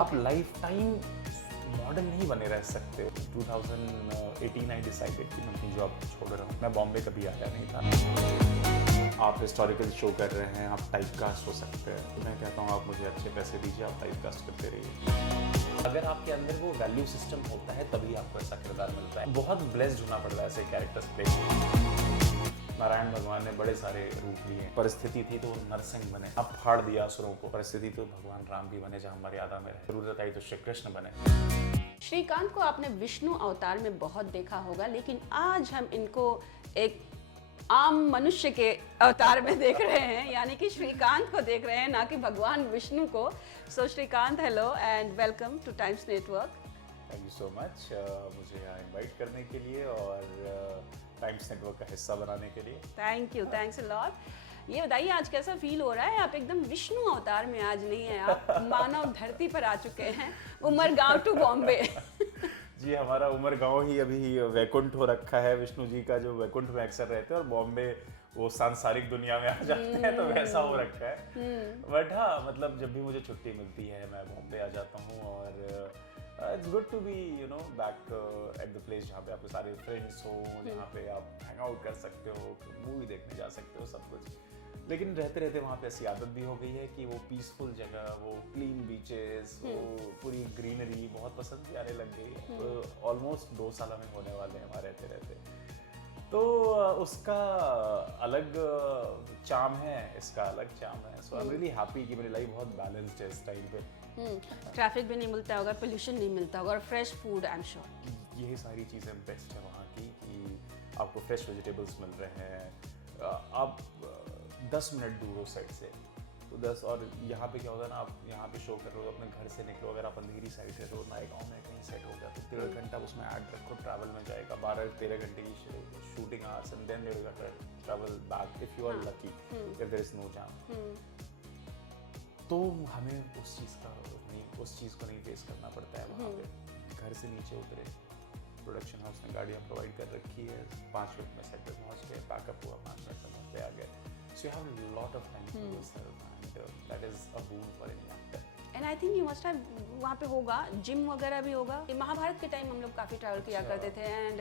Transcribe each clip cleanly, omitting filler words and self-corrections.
आप life time model नहीं बने रह सकते। 2018 आई डिसाइडेड कि मैं अपनी जॉब छोड़ रहा हूँ। मैं बॉम्बे कभी आया नहीं था। आप हिस्टोरिकल शो कर रहे हैं, आप टाइपकास्ट हो सकते हैं, तो मैं कहता हूँ आप मुझे अच्छे पैसे दीजिए, आप टाइपकास्ट करते रहिए। अगर आपके अंदर वो वैल्यू सिस्टम होता है तभी आपको ऐसा किरदार मिलता है। बहुत ब्लेस्ड होना पड़ता है ऐसे कैरेक्टर्स प्ले। नारायण भगवान ने बड़े सारे रूप लिए। परिस्थिति थी तो नरसिंह बने, अब फाड़ दिया असुरों को। परिस्थिति तो भगवान राम भी बने जहाँ मर्यादा में रहे। जरूरत आई तो श्री कृष्ण बने। श्रीकांत को आपने विष्णु अवतार में बहुत देखा होगा, लेकिन आज हम इनको एक आम मनुष्य के अवतार में देख रहे हैं, यानी कि श्रीकांत को देख रहे हैं, ना कि भगवान विष्णु को। So Shrikant, hello and welcome to Times Network. Thank you so much मुझे यहाँ इनवाइट करने के लिए और टाइम्स नेटवर्क का हिस्सा बनाने के लिए। Thank you, thanks a lot. ये बताइए आज कैसा फील हो रहा है? आप एकदम विष्णु अवतार में आज नहीं है, आप मानव धरती पर आ चुके हैं, उमरगांव टू बॉम्बे। जी, हमारा उमरगांव ही अभी वैकुंठ हो रखा है। विष्णु जी का जो वैकुंठ में अक्सर रहते हैं और बॉम्बे वो सांसारिक दुनिया में आ जाते हैं, तो वैसा हो रखा है। बट हाँ, मतलब जब भी मुझे छुट्टी मिलती है मैं बॉम्बे आ जाता हूँ और it's good to be back at the place जहाँ पे आपके सारे फ्रेंड्स हो, जहाँ पे आप हैंग आउट कर सकते हो, मूवी देखने जा सकते हो, सब कुछ। लेकिन रहते रहते वहाँ पे ऐसी आदत भी हो गई है कि वो पीसफुल जगह, वो क्लीन बीचेस, वो पूरी ग्रीनरी बहुत पसंद भी आने लग गई है। तो ऑलमोस्ट 2 साल में होने वाले हैं वहाँ रहते रहते। तो उसका अलग चार्म है, इसका अलग चार्म है। सो आई एम रियली हैप्पी कि मेरी लाइफ बहुत बैलेंस्ड है इस टाइम पे। ट्रैफिक भी नहीं मिलता होगा, पोल्यूशन नहीं मिलता होगा और fresh food, I am sure. ये सारी चीज़ें बेस्ट है वहाँ की कि आपको फ्रेश वेजिटेबल्स मिल रहे हैं। आप 10 मिनट दूर हो सेट से, तो 10, और यहाँ पे क्या होता है ना, आप यहाँ पे शो कर रहे हो, अपने घर से निकलो, अगर आप अंधेरी साइड रह रहे हो, नए गाँव में कहीं सेट हो गया तो 13 घंटा उसमें ऐड रखो, ट्रैवल में जाएगा 12-13 घंटे की shooting hours and then you got to travel back if you are lucky, if there is no jam. तो हमें उस चीज़ को नहीं फेस करना पड़ता है वहाँ पे। घर से नीचे उतरे, प्रोडक्शन हाउस ने गाड़ियाँ प्रोवाइड कर रखी है, 5 मिनट में सेट पे पहुँच गए, पैकअप हुआ, 5 मिनट में घर पे आ गए। So you have a lot of time for yourself and that is a boon for any actor. And I think you must have वहाँ पे होगा जिम वगैरह भी होगा। महाभारत के टाइम हम लोग काफ़ी ट्रैवल किया करते थे एंड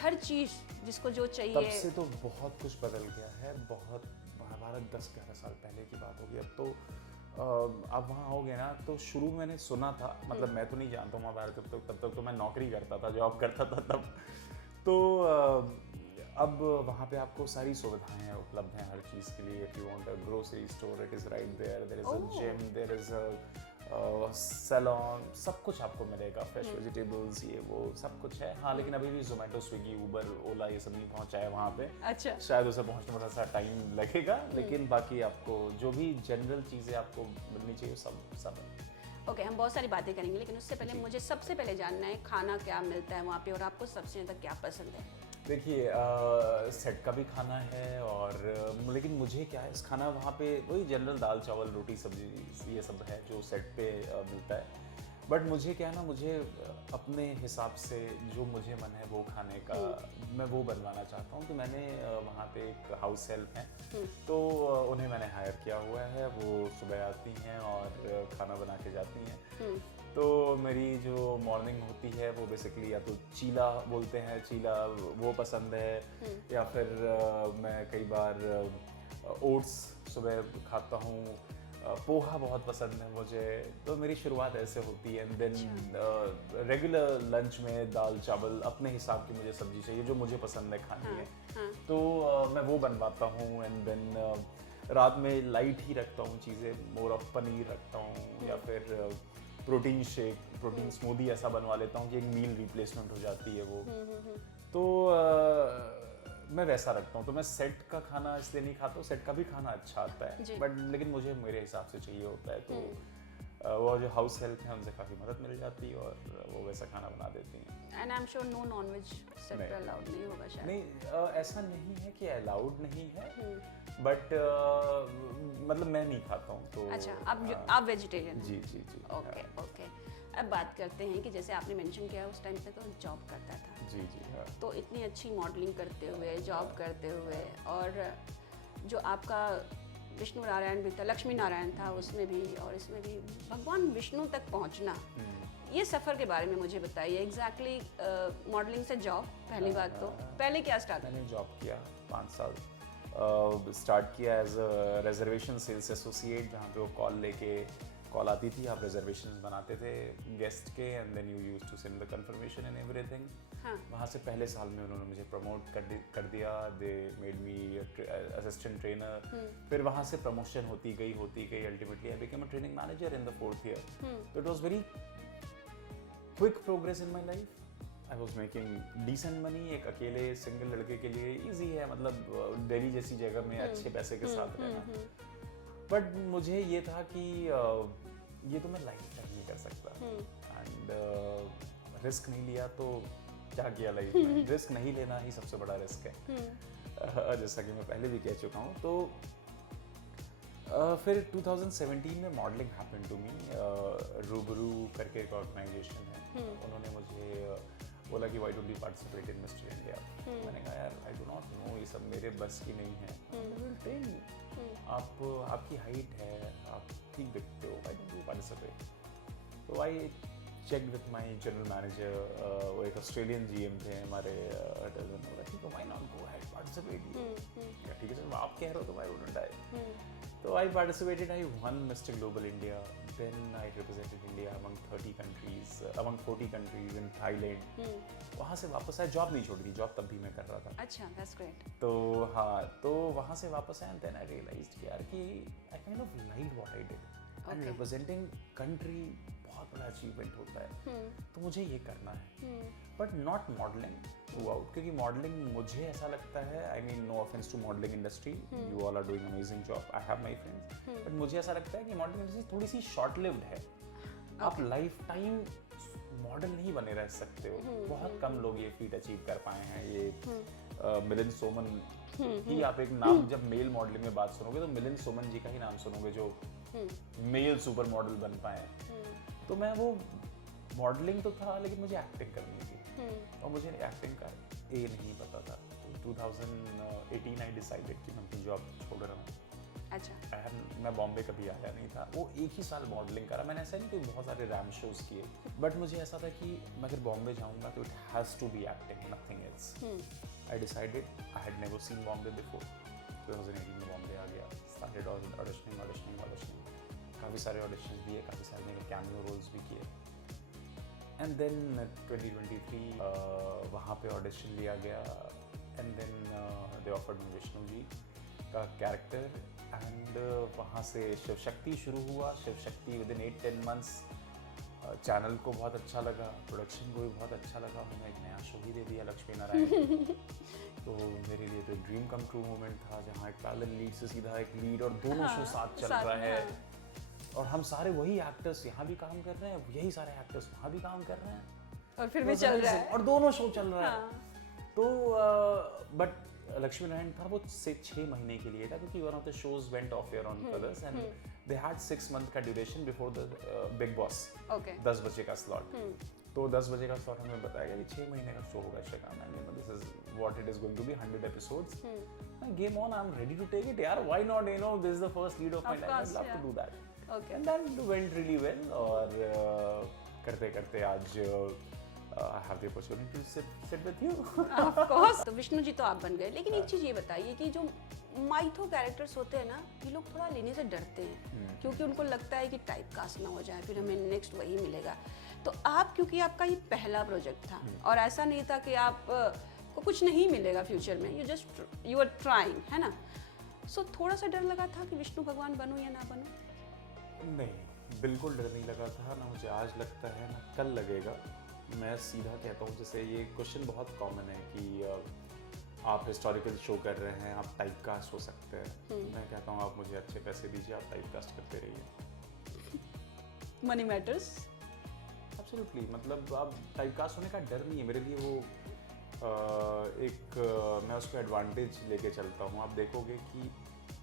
हर चीज़ जिसको जो चाहिए। तब से तो बहुत कुछ बदल गया है। बहुत, महाभारत 10-11 साल पहले की बात होगी। अब तो आप वहाँ आओगे ना, तो शुरू में मैंने सुना था, मतलब मैं तो नहीं जानता हूँ महाभारत, तब तक तो मैं नौकरी करता था, जॉब करता था तब। तो अब वहाँ पे आपको सारी सुविधाएं उपलब्ध हैं हर चीज़ के लिए। If you want a grocery store, it is right there, there is a gym, there is a salon, सब कुछ आपको मिलेगा। फ्रेश वेजिटेबल्स, ये वो सब कुछ है। हाँ, लेकिन अभी भी जोमेटो, स्विगी, उबर, ओला ये सब नहीं पहुँचा है वहाँ पे। अच्छा, शायद उसे पहुँचने में थोड़ा सा टाइम लगेगा, लेकिन बाकी आपको जो भी जनरल चीज़ें आपको मिलनी चाहिए सब है। ओके, हम बहुत सारी बातें करेंगे, लेकिन उससे पहले मुझे सबसे पहले जानना है खाना क्या मिलता है वहाँ पे और आपको सबसे ज़्यादा क्या पसंद है? देखिए, सेट का भी खाना है और लेकिन मुझे क्या है, इस खाना वहाँ पे वही जनरल दाल चावल रोटी सब्जी ये सब है जो सेट पे मिलता है। बट मुझे क्या है ना, मुझे अपने हिसाब से जो मुझे मन है वो खाने का मैं वो बनवाना चाहता हूँ। तो मैंने वहाँ पे एक हाउस हेल्प है, तो उन्हें मैंने हायर किया हुआ है। वो सुबह आती हैं और खाना बना के जाती हैं। तो मेरी जो मॉर्निंग होती है वो बेसिकली या तो चीला बोलते हैं, चीला वो पसंद है, या फिर मैं कई बार ओट्स सुबह खाता हूँ। पोहा बहुत पसंद है मुझे। तो मेरी शुरुआत ऐसे होती है एंड देन रेगुलर लंच में दाल चावल अपने हिसाब की मुझे सब्जी चाहिए जो मुझे पसंद है खानी है। तो मैं वो बनवाता हूँ एंड देन रात में लाइट ही रखता हूँ चीज़ें, मोर ऑफ पनीर रखता हूँ या फिर प्रोटीन शेक, प्रोटीन स्मूदी ऐसा बनवा लेता हूँ कि एक मील रिप्लेसमेंट हो जाती है वो। तो मैं वैसा रखता हूँ। तो मैं सेट का खाना इसलिए नहीं खाता हूँ, सेट का भी खाना अच्छा आता है बट लेकिन मुझे मेरे हिसाब से चाहिए होता है। तो वो जो हाउस हेल्प है उनसे काफ़ी मदद मिल जाती है और वो वैसा खाना बना देती हैं। And I am sure no non veg set पे अलाउड नहीं होगा शायद। नहीं, ऐसा नहीं है कि अलाउड नहीं है, बट मतलब मैं नहीं खाता हूँ। तो अच्छा, आप वेजिटेरियन? जी जी जी। Okay okay. अब बात करते हैं कि जैसे आपने मेंशन किया उस टाइम पे तो जॉब करता था। जी जी। हाँ। तो इतनी अच्छी मॉडलिंग करते हुए, जॉब करते हुए और जो आपका विष्णु नारायण भी था, लक्ष्मी नारायण था उसमें भी, और इसमें भी भगवान विष्णु तक पहुंचना, ये सफ़र के बारे में मुझे बताइए एग्जैक्टली। मॉडलिंग से जॉब, पहली बात तो पहले क्या स्टार्ट? मैंने जॉब किया 5 साल, स्टार्ट किया as a reservation sales associate, जहाँ पे वो कॉल आती थी, आप रिजर्वेशंस बनाते थे गेस्ट के, and then you used to send the confirmation and everything. वहाँ से पहले साल में उन्होंने मुझे प्रमोट कर दिया, they made me assistant trainer. फिर वहाँ से प्रमोशन होती गई, ultimately I became a training manager in the 4th year. तो it was very quick progress in my life. I was making decent money, एक अकेले सिंगल लड़के के लिए इजी है, मतलब दिल्ली जैसी जगह में अच्छे पैसे के साथ रहना। बट मुझे ये था कि ये तो मैं लाइफ टाइम नहीं कर सकता, एंड रिस्क नहीं लिया तो क्या किया लाइफ में। रिस्क नहीं लेना ही सबसे बड़ा रिस्क है, जैसा कि मैं पहले भी कह चुका हूँ। तो फिर 2017 में मॉडलिंग हैपेंड टू मी। रूबरू करके एक ऑर्गेनाइजेशन है, उन्होंने मुझे बोला कि why don't you participate in mister India. मैंने कहा यार आई डू नॉट नो, ये सब मेरे बस की नहीं है। विल ट्रेन यू, आपकी हाइट है, आप ठीक दिखते हो, व्हाई डोंट यू पार्टिसिपेट। तो I check with my general manager, वो एक ऑस्ट्रेलियन जीएम थे हमारे, ठीक है why not go ahead participate. ठीक है सर, आप कह रहे हो तो व्हाई वुडंट आई। तो I participated, I won Mr. Global India, then I represented India among 30 countries, among 40 countries in Thailand। वहाँ से वापस आया, जॉब नहीं छोड़ी थी, जॉब तब भी मैं कर रहा था। अच्छा, that's great। तो हाँ, तो वहाँ से वापस आया, then I realized कि यार कि I kind of liked what I did, and representing country बहुत बड़ा अचीवमेंट होता है, तो मुझे ये करना है। But not modelling throughout, क्योंकि मॉडलिंग मुझे ऐसा लगता है, I mean no offence to modelling industry, you all are doing amazing job, I have my friends, but मुझे ऐसा लगता है कि मॉडलिंग इंडस्ट्री थोड़ी सी शॉर्ट लिव्ड है। आप लाइफ टाइम मॉडल नहीं बने रह सकते हो। बहुत कम लोग ये फीट अचीव कर पाए हैं। ये मिलिंद सोमन ही, आप एक नाम जब मेल मॉडलिंग में बात सुनोगे तो मिलिंद सोमन जी का ही नाम सुनोगे, जो मेल सुपर मॉडल बन पाए। तो मैं वो मॉडलिंग तो था, लेकिन मुझे एक्टिंग करनी थी, और मुझे एक्टिंग का ए नहीं पता था। तो 2018 आई डिसाइडेड कि मैं अपनी जॉब छोड़ रहा हूँ। अच्छा। मैं बॉम्बे कभी आया नहीं था, वो एक ही साल मॉडलिंग करा मैंने। ऐसा नहीं कि बहुत सारे रैम शोज किए, बट मुझे ऐसा था कि मैं अगर बॉम्बे जाऊँगा तो it has to be acting, nothing else. I decided, I had never seen Bombay before. 2018 में बॉम्बे आ गया, स्टार्टेड ऑडिशनिंग, काफ़ी सारे ऑडिशंस दिए, काफ़ी सारे मेरे कैमियो रोल्स भी किए। एंड देन 2023 वहाँ पे ऑडिशन लिया गया, and then they offered me Vishnu ji का कैरेक्टर, एंड वहाँ से शिव शक्ति शुरू हुआ। Shiv Shakti with in 8-10 months channel को बहुत अच्छा लगा, प्रोडक्शन को भी बहुत अच्छा लगा। उन्होंने एक नया शो ही दे दिया, लक्ष्मी नारायण। तो मेरे लिए तो ड्रीम कम ट्रू मोमेंट था, जहाँ एक पैरेलल लीड से सीधा एक लीड, और दोनों शो साथ चल रहा है, और हम सारे वही एक्टर्स यहाँ भी काम कर रहे हैं, यही सारे एक्टर्स वहाँ भी काम कर रहे हैं, और फिर भी चल रहा है, और दोनों शो चल रहा है। तो बट लक्ष्मी नारायण था वो 6 महीने के लिए था, क्योंकि one of the shows went off air on Colors, and they had 6 month का duration before the Bigg Boss. 10 बजे का स्लॉट। तो 10 बजे का स्लॉट हमें बताया गया कि 6 महीने का शो होगा शिकाना, and this is what it is going to be, 100 episodes. Game on, I am ready to take it यार, why not, you know this is the first lead of my life, I love to do that. And that went really well, और करते करते आज I have the opportunity to sit with you. Of course. तो विष्णु जी तो आप बन गए, लेकिन एक चीज़ ये बताइए कि जो माइथो कैरेक्टर्स होते हैं ना, ये लोग थोड़ा लेने से डरते हैं, क्योंकि उनको लगता है कि टाइप कास्ट ना हो जाए, फिर हमें नेक्स्ट वही मिलेगा। तो आप, क्योंकि आपका ये पहला प्रोजेक्ट था, और ऐसा नहीं था कि आप को कुछ नहीं मिलेगा फ्यूचर में, यू आर ट्राइंग, है ना? सो थोड़ा सा डर लगा था कि विष्णु भगवान बनूं या ना बनूं? नहीं, बिल्कुल डर नहीं लगा था, ना मुझे आज लगता है, ना कल लगेगा। मैं सीधा कहता हूँ, जैसे ये क्वेश्चन बहुत कॉमन है कि आप हिस्टोरिकल शो कर रहे हैं, आप टाइप कास्ट हो सकते हैं। मैं कहता हूँ आप मुझे अच्छे पैसे दीजिए, आप टाइप कास्ट करते रहिए। Money matters. एब्सोल्युटली, मतलब आप टाइप कास्ट होने का डर नहीं है मेरे लिए। वो मैं उसको एडवांटेज लेके चलता हूँ। आप देखोगे कि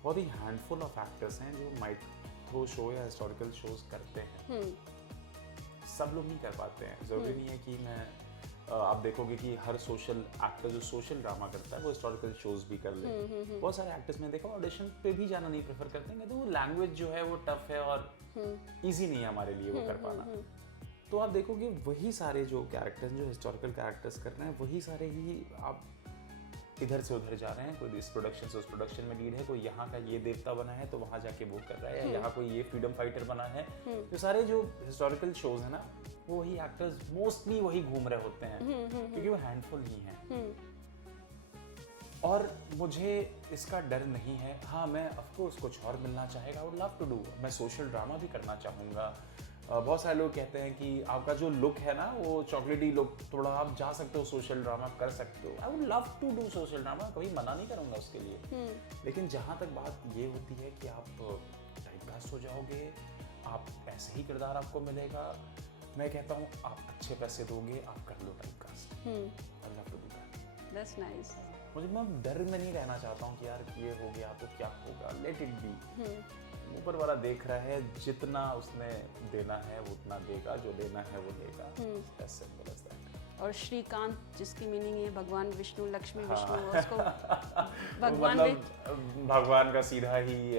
बहुत ही हैंडफुल ऑफ एक्टर्स हैं जो माइथो शो या हिस्टोरिकल शोज करते हैं। सब लोग नहीं कर पाते हैं। ज़रूरी नहीं है कि मैं आप देखोगे कि हर सोशल एक्टर जो सोशल ड्रामा करता है वो हिस्टोरिकल शोज भी कर ले। बहुत सारे एक्टर्स मैंने देखा ऑडिशन पे भी जाना नहीं प्रेफर करते हैं, तो वो लैंग्वेज जो है वो टफ है और इजी नहीं है हमारे लिए वो कर पाना। तो आप देखोगे वही सारे जो कैरेक्टर्स जो हिस्टोरिकल कैरेक्टर्स कर रहे हैं वही सारे ही आप इधर से उधर जा रहे हैं। कोई इस प्रोडक्शन से उस प्रोडक्शन में लीड है, कोई यहाँ का ये देवता बना है तो वहाँ जाके वो कर रहा है, या यहाँ कोई ये फ्रीडम फाइटर बना है। तो सारे जो हिस्टोरिकल शोज है ना वो वही एक्टर्स मोस्टली वही घूम रहे होते हैं क्योंकि वो हैंडफुल ही हैं। और मुझे इसका डर नहीं है। हाँ, मैं ऑफकोर्स कुछ और मिलना चाहेगा, I would love to do. मैं सोशल ड्रामा भी करना चाहूँगा। बहुत सारे लोग कहते हैं कि आपका जो लुक है ना वो चॉकलेटी लुक, थोड़ा आप जा सकते हो सोशल ड्रामा कर सकते हो। I would love to do social drama, कभी मना नहीं करूँगा उसके लिए। लेकिन जहाँ तक बात ये होती है कि आप टाइपकास्ट हो जाओगे, आप ऐसे ही किरदार आपको मिलेगा, मैं कहता हूँ आप अच्छे पैसे दोगे, आप कर लो typecast. I love to do that. That's nice. मुझे मैं डर में नहीं रहना चाहता हूँ कि यार ये हो गया तो क्या होगा, लेट इट बी। ऊपर वाला देख रहा है, जितना उसने देना है वो उतना देगा, जो देना है वो देगा। As simple as that. और श्रीकांत जिसकी मीनिंग है भगवान विष्णु, लक्ष्मी विष्णु, हाँ। उसको भगवान मतलब भगवान का सीधा ही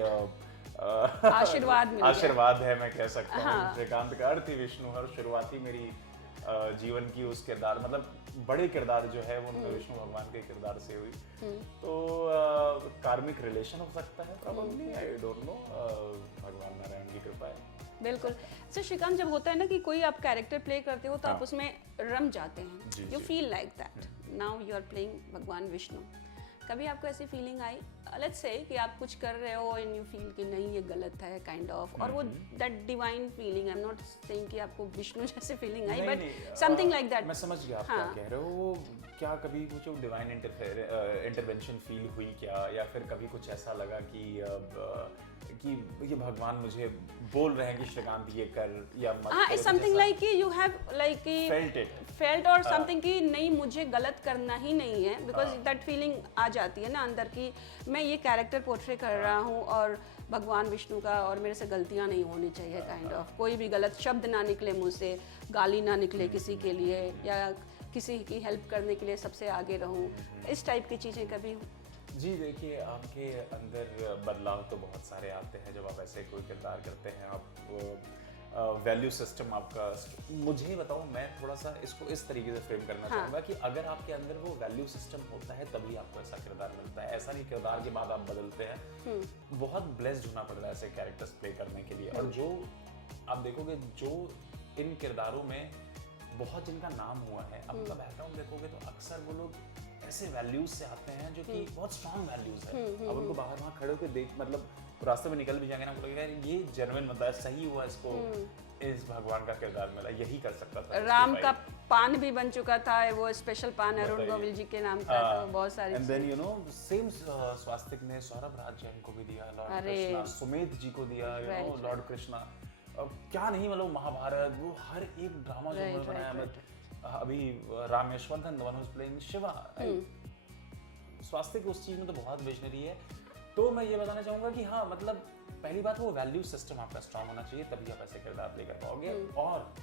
आशीर्वाद मिल गया। आशीर्वाद है, मैं कह सकता हूँ। हाँ। श्रीकांत का अर्थ ही विष्णु है और शुरुआती मेरी जीवन की उस किरदार, मतलब बड़े किरदार जो है वो विष्णु भगवान के किरदार से हुई। तो कार्मिक रिलेशन हो सकता है, प्रॉब्लली, आई डोंट नो। भगवान नारायण की कृपा है। बिल्कुल। सर श्रीकांत, जब होता है ना कि कोई आप कैरेक्टर प्ले करते हो तो हाँ। आप उसमें रम जाते हैं, you feel like that now you are playing भगवान विष्णु। कभी आपको ऐसी फीलिंग आई, लेट्स से कि आप कुछ कर रहे हो एंड यू फील कि नहीं ये गलत है काइंड ऑफ, और वो that divine feeling, I am not saying कि आपको विष्णु जैसे feeling I, but something like that. मैं समझ गया आप क्या कह रहे हो। वो क्या कभी कुछ डिवाइन इंटरवेंशन फील हुई क्या, या फिर कभी कुछ ऐसा लगा कि ये भगवान मुझे बोल रहे हैं कि श्रीकांत ये कर या मत कर, इट्स समथिंग लाइक कि यू हैव लाइक फेल्ट और समथिंग कि नहीं मुझे गलत करना ही नहीं है, बिकॉज दैट फीलिंग आ जाती है ना अंदर की मैं ये कैरेक्टर पोर्ट्रे कर रहा हूँ और भगवान विष्णु का, और मेरे से गलतियाँ नहीं होनी चाहिए काइंड ऑफ, कोई भी गलत शब्द ना निकले मुझसे, गाली ना निकले किसी के लिए, या किसी की हेल्प करने के लिए सबसे आगे रहूं, इस टाइप की चीज़ें कभी? जी देखिए, आपके अंदर बदलाव तो बहुत सारे आते हैं जब आप ऐसे कोई किरदार करते हैं। आप वैल्यू सिस्टम आपका, मुझे बताओ, मैं थोड़ा सा इसको इस तरीके से फ्रेम करना चाहूँगा कि अगर आपके अंदर वो वैल्यू सिस्टम होता है तभी आपको ऐसा किरदार मिलता है, ऐसा नहीं किरदार के बाद आप बदलते हैं। बहुत ब्लेस्ड होना पड़ता है ऐसे कैरेक्टर्स प्ले करने के लिए। और जो आप देखोगे जो इन किरदारों में बहुत जिनका नाम हुआ है, अब उनका बैकग्राउंड देखोगे तो अक्सर वो लोग ऐसे वैल्यूज से आते हैं जो कि बहुत स्ट्रॉन्ग वैल्यूज है। अब उनको बाहर वहाँ खड़े होकर देख, मतलब रास्ते में निकल भी जाएंगे ना, बोलेंगे यार ये जेन्युइन बंदा है, सही हुआ इसको इस भगवान का किरदार मिला, यही कर सकता था। राम का पान भी बन चुका था, वो स्पेशल पान अरुण गोविल जी के नाम का, तो बहुत सारी। And then you know same Swastik ने सौरभ राज जैन को भी दिया, लॉर्ड कृष्णा सुमेध जी को दिया, यू नो लॉर्ड कृष्णा, क्या नहीं, मतलब महाभारत, वो हर एक ड्रामा जो उन्होंने बनाया। अभी Rameshwaran the one who is playing Shiva, Swastik उस चीज में तो बहुत विजनरी है। तो मैं ये बताना चाहूंगा कि हाँ, मतलब पहली बात वो वैल्यू सिस्टम आपका स्ट्रांग होना चाहिए, तभी आप ऐसे किरदार प्ले कर पाओगे। और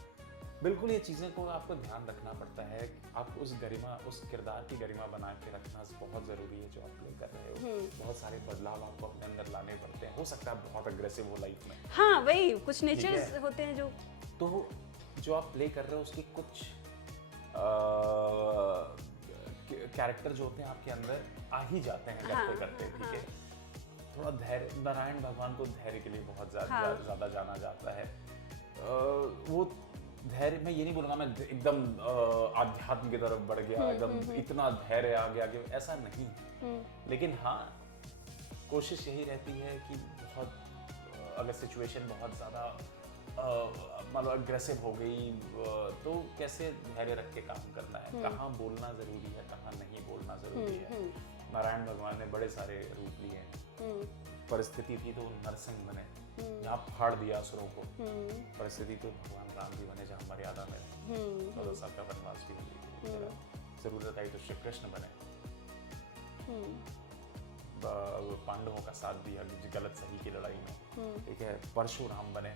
बिल्कुल ये चीज़ें को आपको ध्यान रखना पड़ता है, आप उस गरिमा, उस किरदार की गरिमा बना के रखना बहुत ज़रूरी है जो आप प्ले कर रहे हो। बहुत सारे बदलाव आपको अपने अंदर लाने पड़ते हैं, हो सकता है बहुत अग्रेसिव हो लाइफ में। हाँ वही, कुछ नेचर्स होते हैं जो, तो जो आप प्ले कर रहे हो उसकी कुछ कैरेक्टर जो होते हैं आपके अंदर आ ही जाते हैं करते करते, ठीक है। थोड़ा धैर्य, नारायण भगवान को धैर्य के लिए बहुत ज़्यादा जाना जाता है। वो धैर्य, मैं ये नहीं बोलूँगा मैं एकदम आध्यात्म की तरफ बढ़ गया, एकदम इतना धैर्य आ गया, ऐसा नहीं। लेकिन हाँ, कोशिश यही रहती है कि बहुत अगर सिचुएशन बहुत ज़्यादा मतलब अग्रेसिव हो गई तो कैसे धैर्य रख के काम करना है, कहाँ बोलना ज़रूरी है, कहाँ नहीं बोलना ज़रूरी है। नारायण भगवान ने बड़े सारे रूप लिए हैं। परिस्थिति थी तो नरसिंह बने, जहाँ फाड़ दिया असुरों को। परिस्थिति तो भगवान राम भी बने, जहाँ मर्यादा में रहे, 14 साल का वनवास भी मिली। जरूरत आई तो श्री कृष्ण बने, पांडवों का साथ दिया गलत सही की लड़ाई में, ठीक है। परशुराम बने,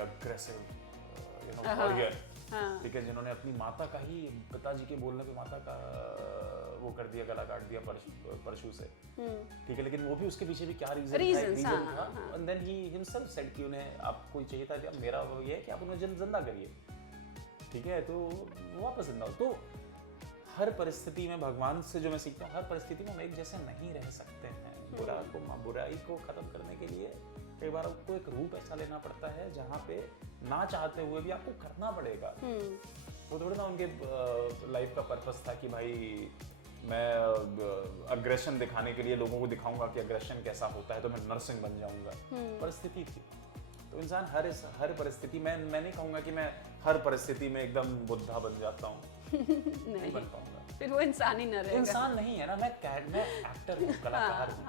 अग्रेसिव वॉरियर, हाँ। ठीक है, जिन्होंने अपनी माता का ही, पिताजी के बोलने पे माता का वो कर दिया, गला काट दिया परशु से, ठीक है, लेकिन वो भी उसके पीछे भी क्या रीजन था, and then he himself said कि उन्हें आपको चाहिए था कि मेरा ये है कि आप उन्हें जिंदा करिए, ठीक है, तो वापस जिंदा हो। तो हर परिस्थिति में भगवान से जो मैं सीखता हूँ, हर परिस्थिति में हम एक जैसे नहीं रह सकते हैं। बुराई को खत्म करने के लिए कई बार आपको एक रूप ऐसा लेना पड़ता है जहाँ पे ना चाहते हुए भी आपको करना पड़ेगा। वो थोड़ा ना उनके लाइफ का पर्पस था कि भाई मैं अग्रेशन दिखाने के लिए लोगों को दिखाऊंगा कि अग्रेशन कैसा होता है, तो मैं नर्सिंग बन जाऊंगा। परिस्थिति थी, तो इंसान हर परिस्थिति में, मैं नहीं कहूँगा कि मैं हर परिस्थिति में एकदम बुद्धा बन जाता हूँ, नहीं बन पाऊंगा, फिर वो इंसान ही न रहेगा। इंसान नहीं है ना, मैं एक्टर हूँ, कलाकार हूँ।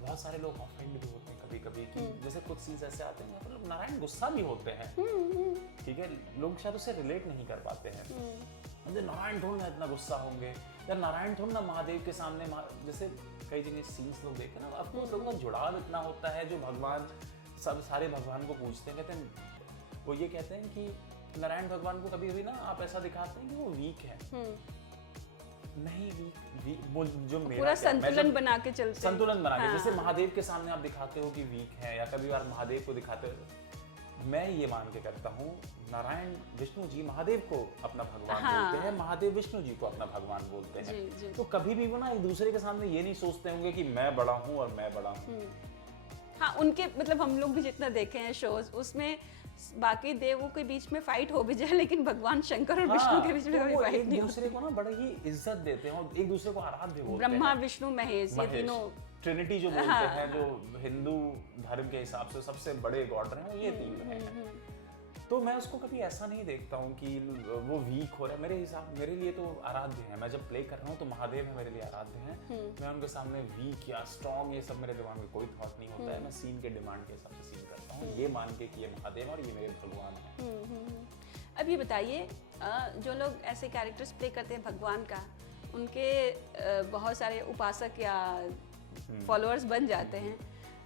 बहुत सारे लोग ऑफेंड भी होते हैं कभी-कभी कि जैसे कुछ सीन्स ऐसे आते हैं मतलब नारायण गुस्सा भी होते हैं, ठीक है, लोग शायद उससे रिलेट नहीं कर पाते हैं। मतलब नारायण थोड़ा ना इतना गुस्सा होंगे, या नारायण थोड़ा ना महादेव के सामने, जैसे कई जगह सीन्स लोग देखे ना, आपको उस लोगों का जुड़ाव इतना होता है जो भगवान सब सारे भगवान को पूछते हैं, कहते हैं वो ये कहते हैं कि नारायण भगवान को कभी भी ना आप ऐसा दिखाते हैं कि वो वीक है। नहीं, वीक जो मेरा पूरा संतुलन बना के चलते हैं, संतुलन बना के, जैसे महादेव के सामने आप दिखाते हो कि वीक है, या कभी बार महादेव को दिखाते हो, मैं ये मान के करता हूँ नारायण विष्णु जी महादेव को अपना भगवान बोलते हैं, महादेव विष्णु जी को अपना भगवान बोलते हैं। जी। तो कभी भी वो ना एक दूसरे के सामने ये नहीं सोचते होंगे कि मैं बड़ा हूँ और मैं बड़ा हूँ। हाँ, उनके मतलब हम लोग भी जितना देखे हैं शोज, उसमें बाकी देवों के बीच में फाइट हो भी जाए, लेकिन भगवान शंकर और विष्णु के बीच में कोई फाइट नहीं होती। एक दूसरे को ना बड़े ही इज्जत देते हैं और एक दूसरे को आराध्य बोलते हैं। ब्रह्मा विष्णु महेश, ये तीनों ट्रिनिटी जो बोलते हैं, जो हिंदू धर्म के हिसाब से सबसे बड़े गॉड हैं, वो ये तीन हैं। तो मैं उसको कभी ऐसा नहीं देखता हूँ कि वो वीक हो रहा है। मेरे लिए तो आराध्य है। मैं जब प्ले कर रहा हूँ तो महादेव है मेरे लिए आराध्य हैं। मैं उनके सामने वीक या स्ट्रॉन्ग ये सब मेरे दिमाग में कोई थॉट नहीं होता है। मैं सीन के डिमांड के हिसाब से सीन करता हूँ, ये मान के कि ये महादेव और ये मेरे भगवान हैं। अब ये बताइए, जो लोग ऐसे कैरेक्टर्स प्ले करते हैं भगवान का, उनके बहुत सारे उपासक या फॉलोअर्स बन जाते हैं।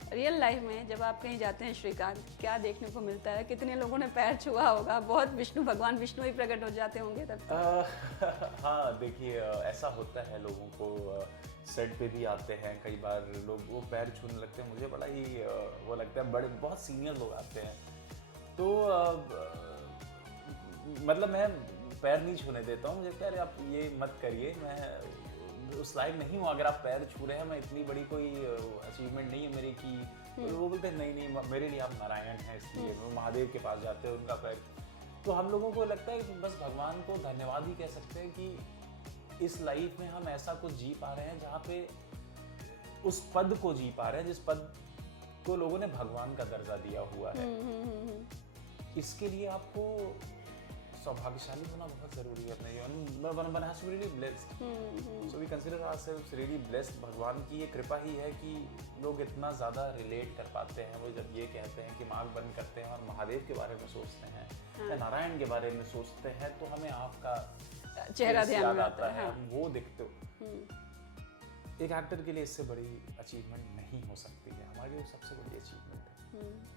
रियल लाइफ में जब आप कहीं जाते हैं श्रीकांत, क्या देखने को मिलता है? कितने लोगों ने पैर छुआ होगा? बहुत भगवान विष्णु ही प्रकट हो जाते होंगे तब तक। हाँ, देखिए ऐसा होता है, लोगों को सेट पे भी आते हैं कई बार लोग, वो पैर छूने लगते हैं। मुझे बड़ा ही वो लगता है, बड़े बहुत सीनियर लोग आते हैं तो मतलब मैं पैर नहीं छूने देता हूँ। मुझे कह रहे आप ये मत करिए, मैं उस लायक नहीं हूँ। अगर आप पैर छू रहे हैं, मैं इतनी बड़ी कोई अचीवमेंट नहीं है मेरी कि तो वो बोलते हैं नहीं मेरे लिए आप नारायण हैं, इसलिए वो महादेव के पास जाते हैं, उनका पैर। तो हम लोगों को लगता है कि बस भगवान को धन्यवाद ही कह सकते हैं कि इस लाइफ में हम ऐसा कुछ जी पा रहे हैं जहाँ पे उस पद को जी पा रहे हैं जिस पद को लोगों ने भगवान का दर्जा दिया हुआ है। इसके लिए आपको सौभाग्यशाली होना बहुत जरूरी है अपने जीवन में। One has to be really blessed, so we consider ourselves really blessed. भगवान की ये कृपा ही है कि लोग इतना ज़्यादा रिलेट कर पाते हैं। वो जब ये कहते हैं कि आँख बंद करते हैं और महादेव के बारे में सोचते हैं या नारायण के बारे में सोचते हैं, तो हमें आपका चेहरा ध्यान में आता है, हम वो दिखते हो। एक एक्टर के लिए इससे बड़ी अचीवमेंट नहीं हो सकती है, हमारे लिए सबसे बड़ी अचीवमेंट है।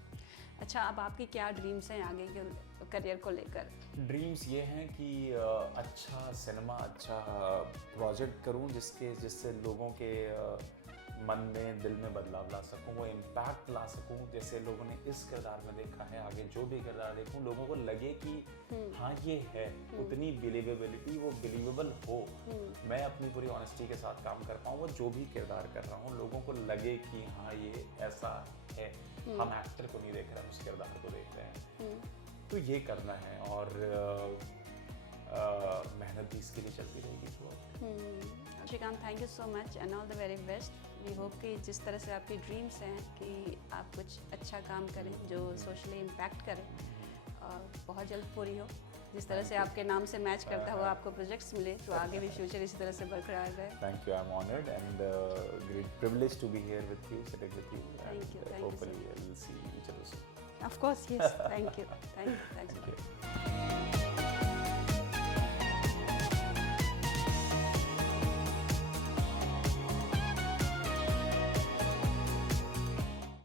अच्छा, अब आपकी क्या ड्रीम्स हैं आगे के करियर को लेकर? ड्रीम्स ये हैं कि अच्छा सिनेमा, अच्छा प्रोजेक्ट करूं जिससे लोगों के मन में, दिल में बदलाव ला सकूं, वो इम्पैक्ट ला सकूं। जैसे लोगों ने इस किरदार में देखा है, आगे जो भी किरदार देखूं, लोगों को लगे कि हाँ ये है, उतनी बिलीवेबिलिटी, वो बिलीवेबल हो, मैं अपनी पूरी ऑनेस्टी के साथ काम कर पाऊँ। वो जो भी किरदार कर रहा हूँ, लोगों को लगे कि हाँ ये ऐसा है, हम एक्टर को नहीं देख रहे हैं, उस किरदार को देख रहे हैं। तो ये करना है और मेहनत भी इसके लिए चलती रहेगी। Shrikant, thank you so much and all the very best. We hope कि जिस तरह से आपकी ड्रीम्स हैं कि आप कुछ अच्छा काम करें जो सोशली इम्पैक्ट करे और बहुत जल्द पूरी हो। जिस तरह से आपके नाम से मैच करता हुआ आपको प्रोजेक्ट्स मिले, तो आगे भी फ्यूचर इसी तरह से बरकरार रहे। Thank you, I am honoured and great privilege to be here with you, sitting with you, thank you, hopefully we will see each other soon. Of course, yes. Thank you. Thank you.